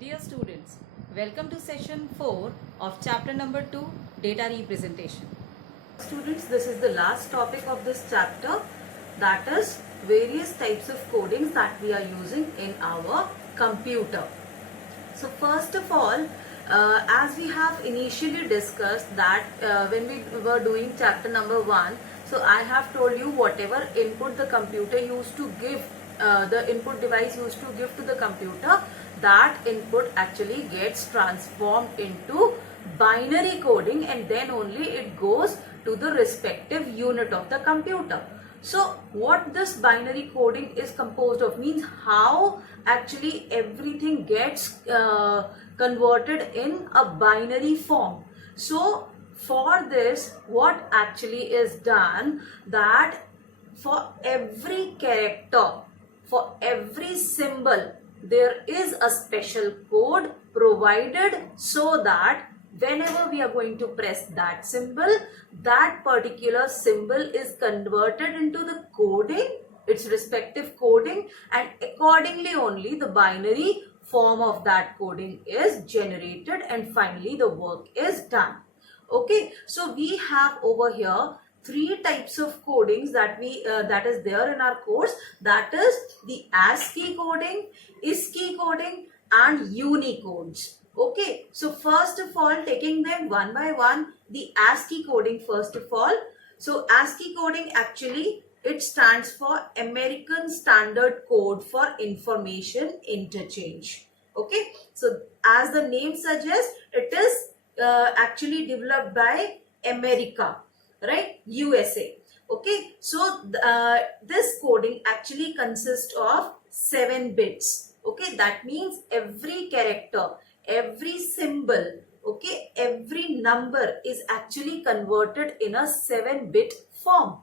Dear students, welcome to session 4 of chapter number 2, data representation. Students, this is the last topic of this chapter, that is various types of codings that we are using in our computer. So first of all, as we have initially discussed that when we were doing chapter number 1, so I have told you whatever input the computer used to give, the input device used to give to the computer, that input actually gets transformed into binary coding, and then only it goes to the respective unit of the computer. So what this binary coding is composed of means how actually everything gets converted in a binary form. So for this, what actually is done, that for every character, for every symbol, there is a special code provided so that whenever we are going to press that symbol, that particular symbol is converted into the coding, its respective coding, and accordingly only the binary form of that coding is generated, and finally the work is done. Okay, so we have over here three types of codings that that is there in our course, that is the ASCII coding, ISCII coding, and Unicodes. Okay, so first of all, taking them one by one, the ASCII coding first of all. So ASCII coding actually, it stands for American Standard Code for Information Interchange. Okay, so as the name suggests, it is actually developed by America, right? USA. Okay, so this coding actually consists of 7 bits. Okay, that means every character, every symbol, okay, every number is actually converted in a 7-bit form.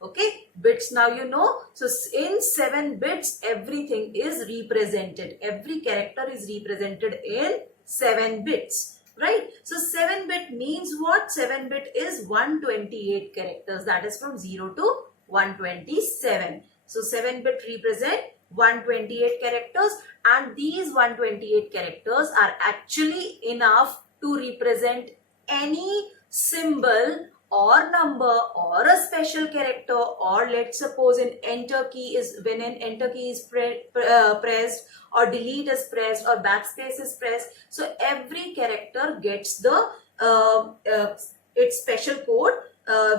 Okay, bits now you know. So in 7 bits, everything is represented. Every character is represented in 7 bits. Right? So 7-bit means what? 7-bit is 128 characters. That is from 0 to 127. So 7-bit represent 128 characters, and these 128 characters are actually enough to represent any symbol or number or a special character, or let's suppose an enter key is, when an enter key is pressed, or delete is pressed, or backspace is pressed. So every character gets the its special code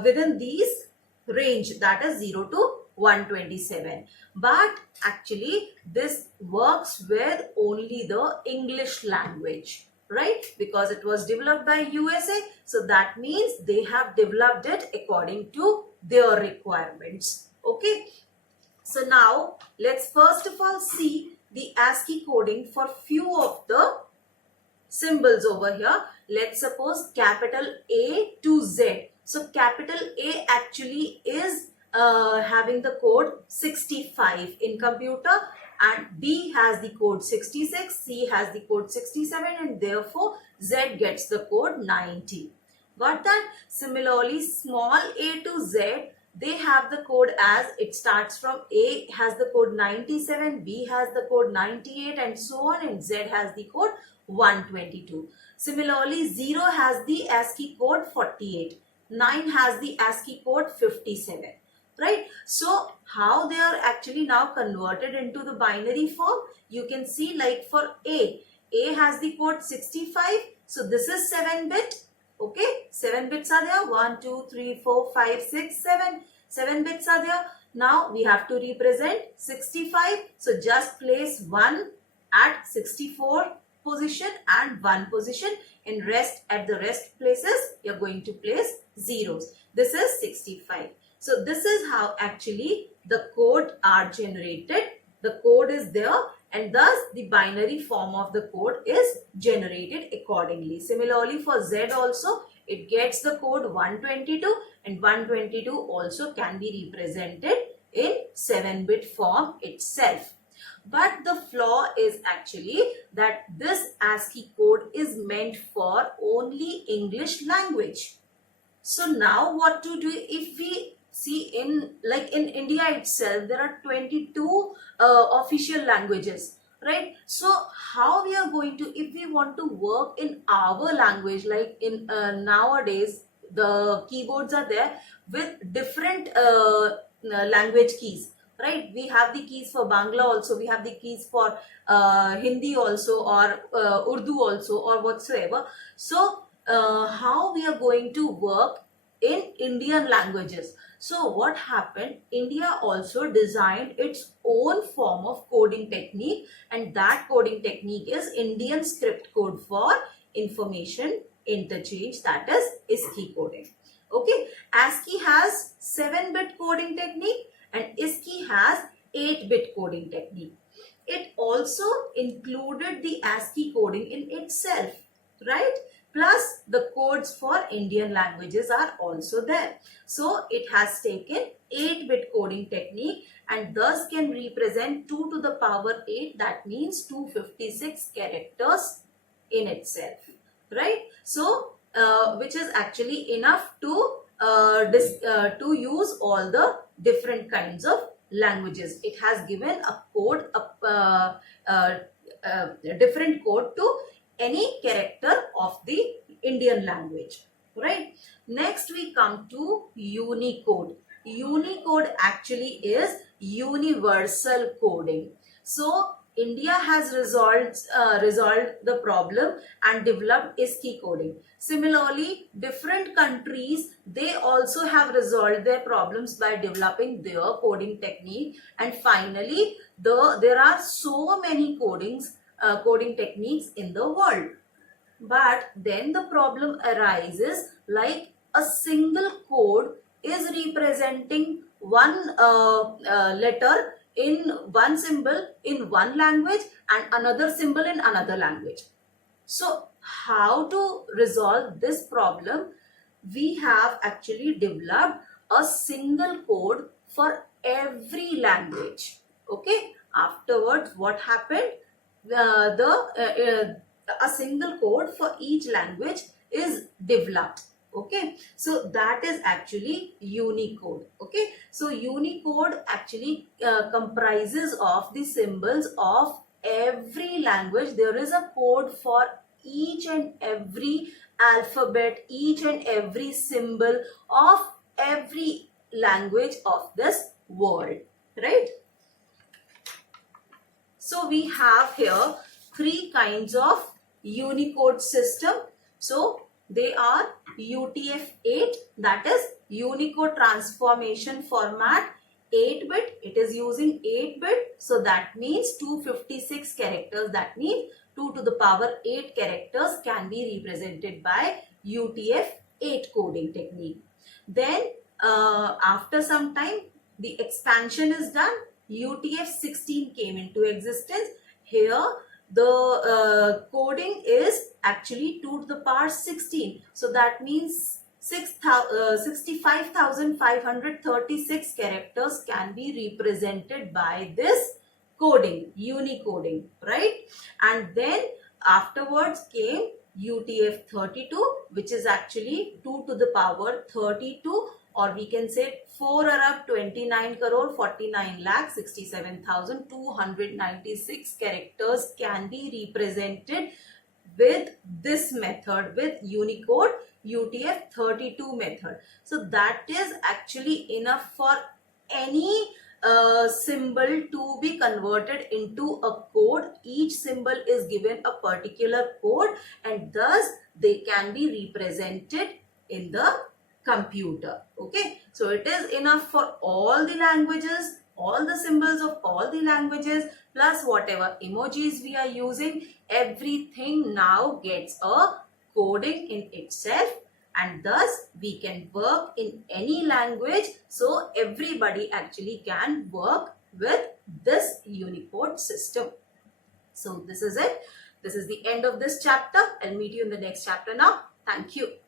within these range, that is 0 to 127. But actually this works with only the English language, right? Because it was developed by USA, so that means they have developed it according to their requirements. Okay, so now let's first of all see the ASCII coding for few of the symbols over here. Let's suppose capital A to Z. So capital A actually is having the code 65 in computer, and B has the code 66, C has the code 67, and therefore Z gets the code 90. Got that? Similarly, small a to Z, they have the code as, it starts from A has the code 97, B has the code 98, and so on, and Z has the code 122. Similarly, 0 has the ASCII code 48, 9 has the ASCII code 57. Right? So how they are actually now converted into the binary form, you can see, like for A has the code 65, so this is 7-bit. Okay, 7 bits are there, 1, 2, 3, 4, 5, 6, 7. 7 bits are there. Now we have to represent 65, so just place 1 at 64 position and 1 position, and rest at the rest places you are going to place zeros. This is 65. So this is how actually the code are generated. The code is there, and thus the binary form of the code is generated accordingly. Similarly for Z also, it gets the code 122, and 122 also can be represented in 7-bit form itself. But the flaw is actually that this ASCII code is meant for only English language. So now what to do? If we see in India itself, there are 22 official languages. right? So how we are going to, if we want to work in our language, like in nowadays the keyboards are there with different language keys, right? We have the keys for Bangla also, we have the keys for Hindi also, or Urdu also, or whatsoever. So how we are going to work in Indian languages? So what happened, India also designed its own form of coding technique, and that coding technique is Indian script code for information interchange, that is ISCI coding. Okay, ASCII has 7-bit coding technique and ISCI has 8-bit coding technique. It also included the ASCII coding in itself, right? Plus the codes for Indian languages are also there. So it has taken 8-bit coding technique and thus can represent 2 to the power 8, that means 256 characters in itself, right? So which is actually enough to use all the different kinds of languages. It has given a code, a different code to any character of the Indian language, right? Next we come to Unicode. Unicode actually is universal coding. So India has resolved the problem and developed ISCI coding. Similarly, different countries, they also have resolved their problems by developing their coding technique. And finally, there are so many coding techniques in the world. But then the problem arises, like a single code is representing one letter in one symbol in one language and another symbol in another language. So how to resolve this problem? We have actually developed a single code for every language. Okay. Afterwards, what happened? A single code for each language is developed. Okay, so that is actually Unicode. Okay, so Unicode actually comprises of the symbols of every language. There is a code for each and every alphabet, each and every symbol of every language of this world, right? So we have here 3 kinds of Unicode system. So they are UTF-8, that is Unicode transformation format, 8-bit. It is using 8-bit. So that means 256 characters. That means 2 to the power 8 characters can be represented by UTF-8 coding technique. Then after some time, the expansion is done. UTF-16 came into existence. Here the coding is actually 2 to the power 16. So that means 65,536 characters can be represented by this coding, unicoding, right? And then afterwards came UTF-32, which is actually 2 to the power 32, or we can say 4 Arab 29 crore 49 lakh 67,296 characters can be represented with this method, with Unicode UTF-32 method. So that is actually enough for any symbol to be converted into a code. Each symbol is given a particular code and thus they can be represented in the computer. Okay, so it is enough for all the languages, all the symbols of all the languages, plus whatever emojis we are using. Everything now gets a coding in itself, and thus we can work in any language. So everybody actually can work with this Unicode system. So this is it. This is the end of this chapter. I'll meet you in the next chapter now. Thank you.